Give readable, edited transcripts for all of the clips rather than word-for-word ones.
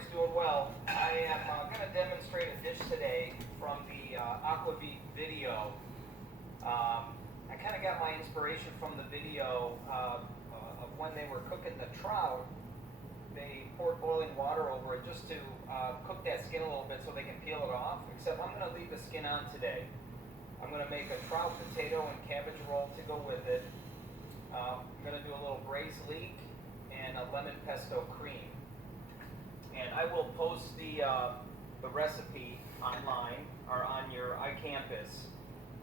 everybody's doing well. I am going to demonstrate a dish today from the aquavit video. I kind of got my inspiration from the video of when they were cooking the trout. They poured boiling water over it just to cook that skin a little bit so they can peel it off, except I'm going to leave the skin on today. I'm going to make a trout, potato, and cabbage roll to go with it. I'm going to do a little braised leek and a lemon pesto cream. And I will post the recipe online or on your iCampus,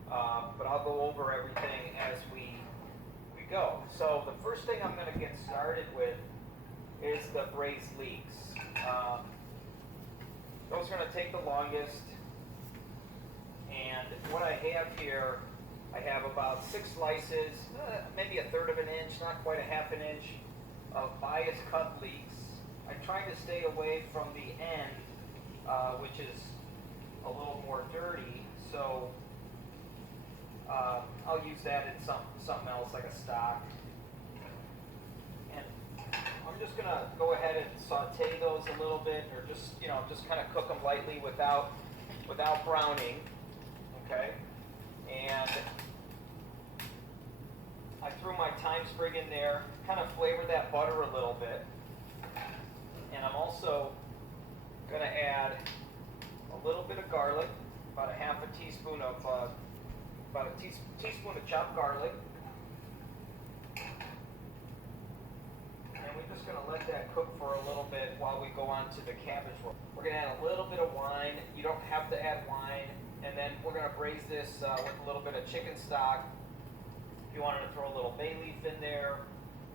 but I'll go over everything as we go. So the first thing I'm going to get started with is the braised leeks. Those are going to take the longest. And what I have here, I have about 6 slices, maybe 1/3 of an inch, not quite 1/2 inch, of bias cut leeks. I try to stay away from the end, which is a little more dirty, so I'll use that in something else like a stock. And I'm just going to go ahead and saute those a little bit, or just kind of cook them lightly without browning. Okay, and I threw my thyme sprig in there, kind of flavor that butter a little bit. And I'm also going to add a little bit of garlic, about 1/2 teaspoon of teaspoon of chopped garlic. And we're just going to let that cook for a little bit while we go on to the cabbage roll. We're going to add a little bit of wine. You don't have to add wine. And then we're going to braise this with a little bit of chicken stock. If you wanted to throw a little bay leaf in there,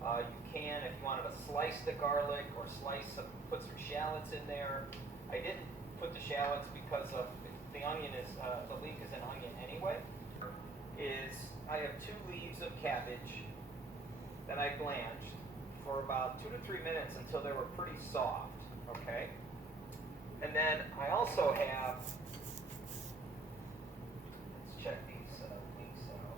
you can. If you wanted to slice the garlic or put some shallots in there. I didn't put the shallots because of the onion the leek is an onion anyway. I have 2 leaves of cabbage that I blanched for about 2 to 3 minutes until they were pretty soft. Okay. And then I also have. Check these leeks out.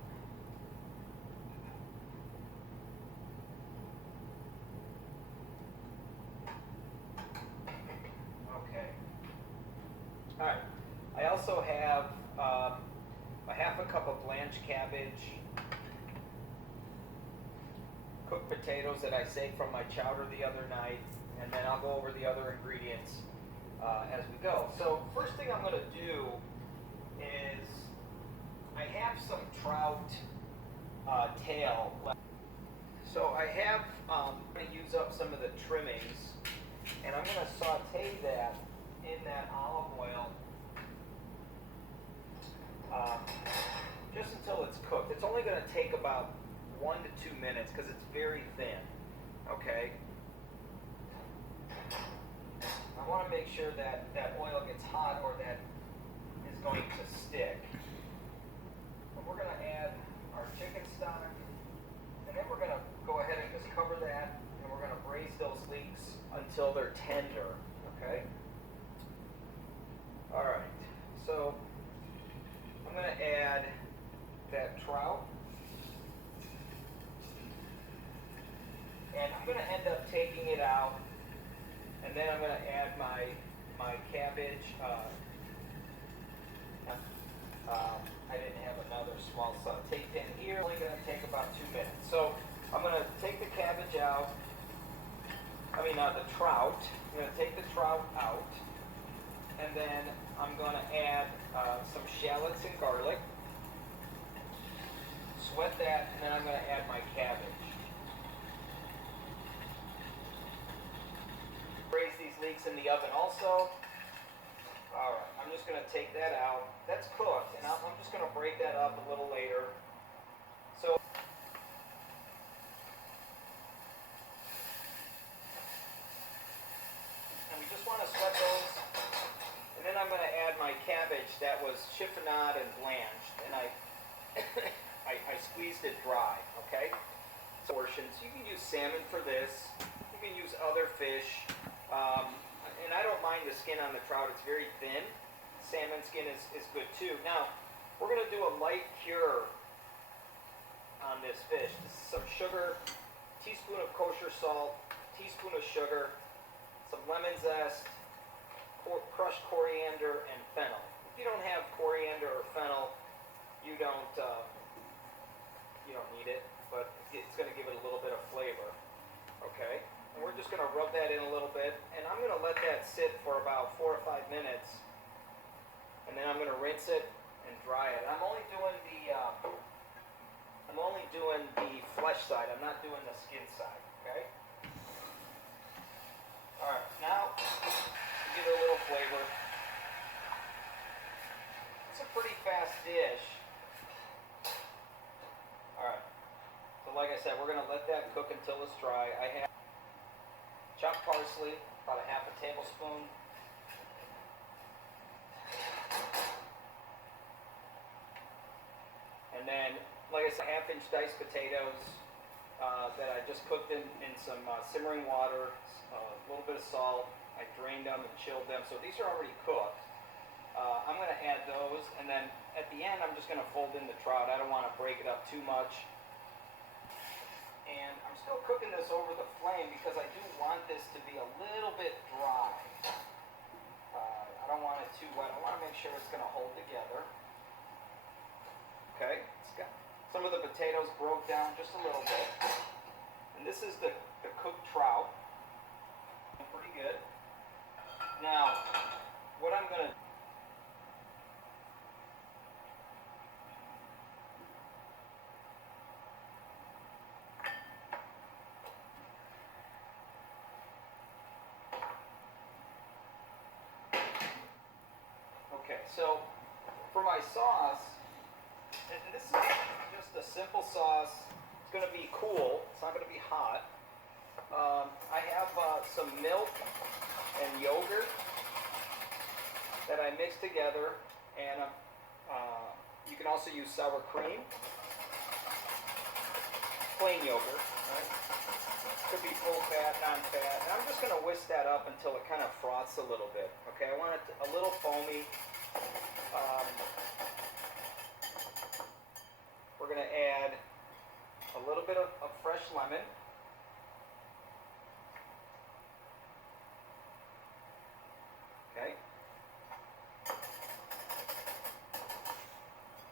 Okay. All right. I also have a 1/2 cup of blanched cabbage, cooked potatoes that I saved from my chowder the other night, and then I'll go over the other ingredients as we go. So first thing I'm going to do is I have some trout tail left. So I have, I'm going to use up some of the trimmings, and I'm going to saute that in that olive oil just until it's cooked. It's only going to take about 1 to 2 minutes because it's very thin. Okay? I want to make sure that that oil gets hot or that is going to stick. We're going to add our chicken stock, and then we're going to go ahead and just cover that, and we're going to braise those leeks until they're tender, okay? All right, so I'm going to add that trout, and I'm going to end up taking it out, and then I'm going to add my cabbage. I didn't have another small saute pan here. Only going to take about 2 minutes. So I'm going to take the cabbage out. The trout. I'm going to take the trout out, and then I'm going to add some shallots and garlic. Sweat that, and then I'm going to add my cabbage. Braise these leeks in the oven also. All right, I'm just going to take that out. That's cooked, and I'm just going to break that up a little later. So, and we just want to sweat those. And then I'm going to add my cabbage that was chiffonade and blanched, and I squeezed it dry, okay? Portions. You can use salmon for this. You can use other fish. And I don't mind the skin on the trout. It's very thin. Salmon skin is good too. Now, we're going to do a light cure on this fish. This is some sugar, teaspoon of kosher salt, teaspoon of sugar, some lemon zest, crushed coriander and fennel. If you don't have coriander or fennel, you don't need it, but it's going to give it a little bit of flavor. Okay, and we're just going to rub that in a little bit, and I'm going to let that sit for about 4 or 5 minutes, and then I'm going to rinse it and dry it. I'm only doing the flesh side. I'm not doing the skin side. Okay. All right, now to give it a little flavor. It's a pretty fast dish. All right. So like I said, we're going to let that cook until it's dry. I have chopped parsley, about a half a tablespoon. And then, like I said, half-inch diced potatoes that I just cooked in some simmering water, a little bit of salt. I drained them and chilled them. So these are already cooked. I'm going to add those, and then at the end, I'm just going to fold in the trout. I don't want to break it up too much. And I'm still cooking this over the flame because I do want this to be a little bit dry. I don't want it too wet. I want to make sure it's going to hold together. Okay, it's got some of the potatoes broke down just a little bit. And this is the cooked trout. Pretty good. Now, what I'm going to Okay, so for my sauce, and this is just a simple sauce. It's going to be cool. It's not going to be hot. I have some milk and yogurt that I mixed together, and you can also use sour cream, plain yogurt. Right? Could be full fat, non-fat, and I'm just going to whisk that up until it kind of froths a little bit. Okay, I want it a little foamy. We're going to add a little bit of fresh lemon. Okay.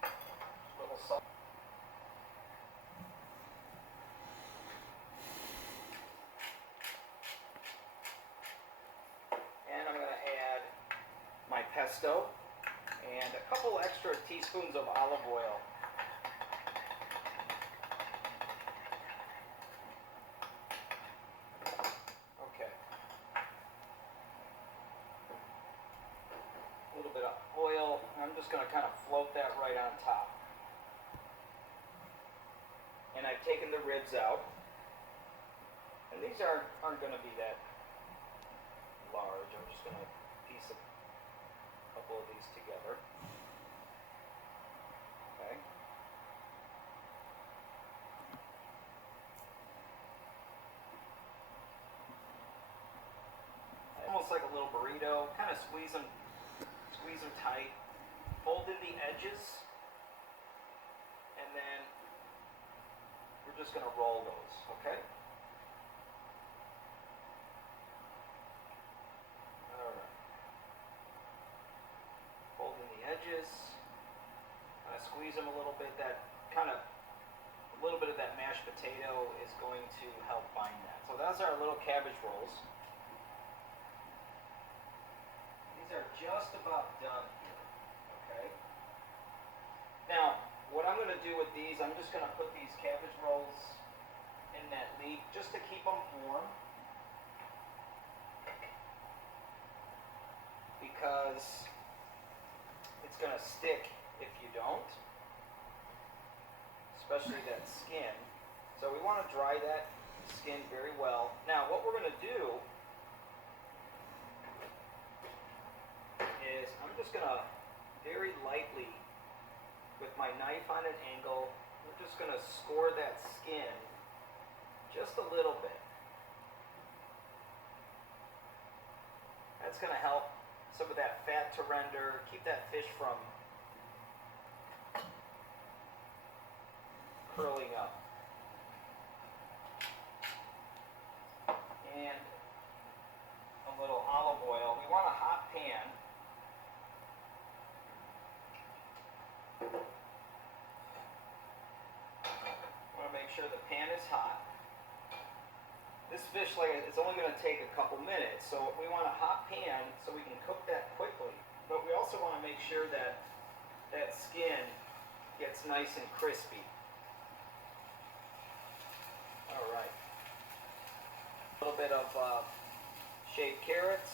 A little salt. And I'm going to add my pesto and a couple extra teaspoons of olive oil. Okay. A little bit of oil. I'm just going to kind of float that right on top. And I've taken the ribs out. And these aren't going to be that large. I'm just going to piece a couple of these together. Okay. Almost like a little burrito. Kind of squeeze them tight. Fold in the edges, and then we're just going to roll those. Okay. Edges, squeeze them a little bit. A little bit of that mashed potato is going to help bind that. So those are our little cabbage rolls. These are just about done here. Okay. Now, what I'm going to do with these, I'm just going to put these cabbage rolls in that leek just to keep them warm. Because it's going to stick if you don't, especially that skin. So we want to dry that skin very well. Now what we're going to do is I'm just going to very lightly, with my knife on an angle, we're just going to score that skin just a little bit. That's going to help some of that fat to render, keep that fish from curling up. And a little olive oil. We want a hot pan fish, like it's only going to take a couple minutes, so we want a hot pan so we can cook that quickly. But we also want to make sure that that skin gets nice and crispy. All right. A little bit of shaved carrots.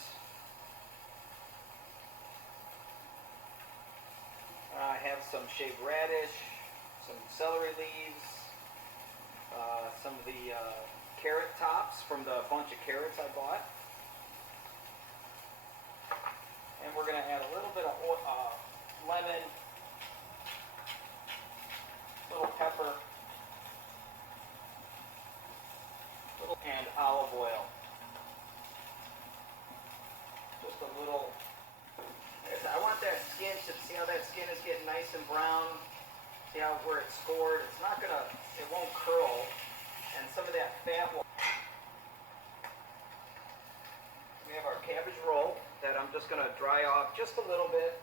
I have some shaved radish, some celery leaves, some of the carrot tops from the bunch of carrots I bought. And we're going to add a little bit of lemon, little pepper, and olive oil. Just a little. I want that skin to see how that skin is getting nice and brown. See how where it's scored. It's not gonna. It won't curl, and some of that fat will. We have our cabbage roll that I'm just gonna dry off just a little bit,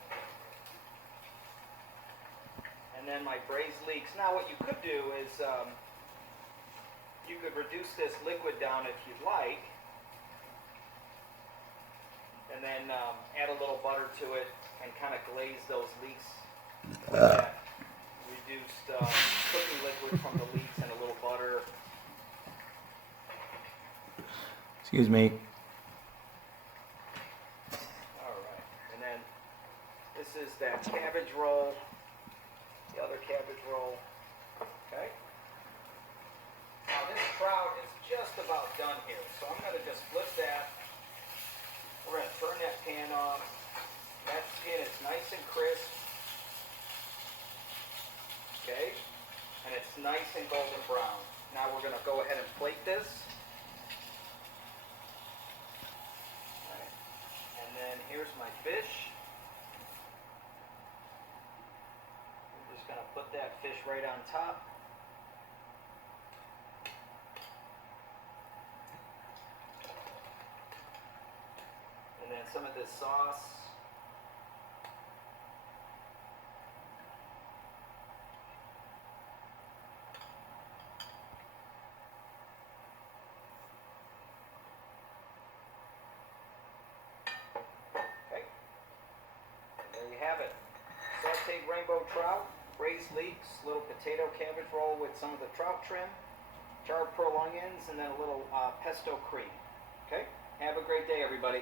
and then my braised leeks. Now, what you could do is you could reduce this liquid down if you'd like. And then add a little butter to it and kind of glaze those leeks with that reduced cooking liquid from the leeks and a little butter. Excuse me. All right. And then this is that cabbage roll, the other cabbage roll. Okay. Now this trout is just about done here, so I'm going to just flip that. We're going to turn that pan off. That skin is nice and crisp. Okay? And it's nice and golden brown. Now we're going to go ahead and plate this. Right. And then here's my fish. I'm just going to put that fish right on top. And then some of this sauce. Okay. And there you have it. Sauteed rainbow trout, braised leeks, little potato cabbage roll with some of the trout trim, charred pearl onions, and then a little pesto cream. Okay? Have a great day, everybody.